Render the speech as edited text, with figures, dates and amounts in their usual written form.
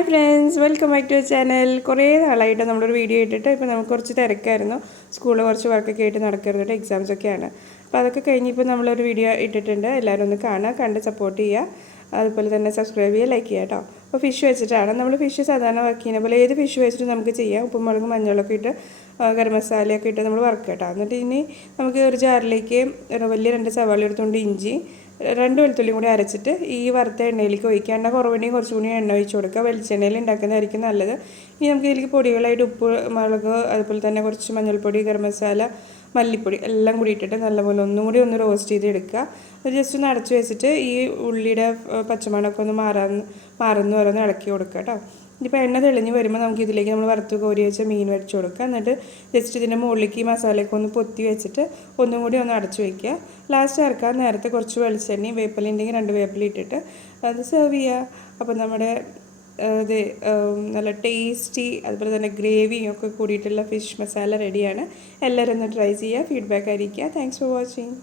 Hi friends, welcome back to channel. കുറേ നാളായിട്ട് നമ്മളൊരു വീഡിയോ ഇട്ടിട്ട് ഇപ്പോൾ നമുക്ക് കുറച്ച് തിരക്കായിരുന്നു. സ്കൂളിൽ കുറച്ച് വർക്കൊക്കെ ആയിട്ട് നടക്കരുത്, എക്സാംസ് ഒക്കെയാണ്. അപ്പോൾ അതൊക്കെ കഴിഞ്ഞ് ഇപ്പോൾ നമ്മളൊരു വീഡിയോ ഇട്ടിട്ടുണ്ട്. എല്ലാവരും ഒന്ന് കാണുക, കണ്ട് സപ്പോർട്ട് ചെയ്യുക. അതുപോലെ തന്നെ സബ്സ്ക്രൈബ് ചെയ്യുക, ലൈക്ക് ചെയ്യുക കേട്ടോ. അപ്പോൾ ഫിഷ് വെച്ചിട്ടാണ് നമ്മൾ ഫിഷ് സാധാരണ വർക്ക് ചെയ്യുന്ന പോലെ ഏത് ഫിഷ് വെച്ചിട്ട് നമുക്ക് ചെയ്യാം. ഉപ്പും മുളകും മഞ്ഞളൊക്കെ ഇട്ട് ഗരം മസാലയൊക്കെ ഇട്ട് നമ്മൾ വർക്ക് കേട്ടോ. എന്നിട്ട് ഇനി നമുക്ക് ഒരു ജാറിലേക്ക് വലിയ 2 സവാള എടുത്തുകൊണ്ട് ഇഞ്ചി 2 വെളുത്തുള്ളിയും കൂടി അരച്ചിട്ട് ഈ വറുത്ത എണ്ണയിലേക്ക് ഒഴിക്കുക. എണ്ണ കുറവുണ്ടെങ്കിൽ കുറച്ചുകൂടി എണ്ണ ഒഴിച്ച് കൊടുക്കുക. വെളിച്ചെണ്ണയിൽ ഉണ്ടാക്കുന്നതായിരിക്കും നല്ലത്. ഇനി നമുക്ക് ഇതിലേക്ക് പൊടികളായിട്ട് ഉപ്പ്, മുളക്, അതുപോലെ തന്നെ കുറച്ച് മഞ്ഞൾപ്പൊടി, ഗരം മസാല, മല്ലിപ്പൊടി എല്ലാം കൂടി ഇട്ടിട്ട് നല്ലപോലെ ഒന്ന് റോസ്റ്റ് ചെയ്ത് എടുക്കുക. അത് ജസ്റ്റ് ഒന്ന് അടച്ച് വെച്ചിട്ട് ഈ ഉള്ളിയുടെ പച്ചമണമൊക്കെ ഒന്ന് മാറുന്ന ഓരോന്ന് ഇളക്കി കൊടുക്കുക കേട്ടോ. ഇപ്പോൾ എണ്ണ തെളിഞ്ഞ് വരുമ്പോൾ നമുക്ക് ഇതിലേക്ക് നമ്മൾ വറുത്ത് കോരി വെച്ച മീൻ വെച്ച് കൊടുക്കുക. എന്നിട്ട് ജസ്റ്റ് ഇതിൻ്റെ മുകളിലേക്ക് ഈ മസാലയൊക്കെ ഒന്ന് പൊത്തി വെച്ചിട്ട് ഒന്നും കൂടി ഒന്ന് അടച്ച് വയ്ക്കുക. ലാസ്റ്റ് ഇറക്കാൻ നേരത്തെ കുറച്ച് വെളിച്ചെണ്ണയും വേപ്പില ഉണ്ടെങ്കിൽ 2 വേപ്പില ഇട്ടിട്ട് അത് സെർവ് ചെയ്യുക. അപ്പോൾ നമ്മുടെ ഇത് നല്ല ടേസ്റ്റി അതുപോലെ തന്നെ ഗ്രേവിയും ഒക്കെ കൂടിയിട്ടുള്ള ഫിഷ് മസാല റെഡിയാണ്. എല്ലാവരും ഒന്ന് ട്രൈ ചെയ്യുക, ഫീഡ്ബാക്ക് അറിയിക്കുക. Thanks for watching.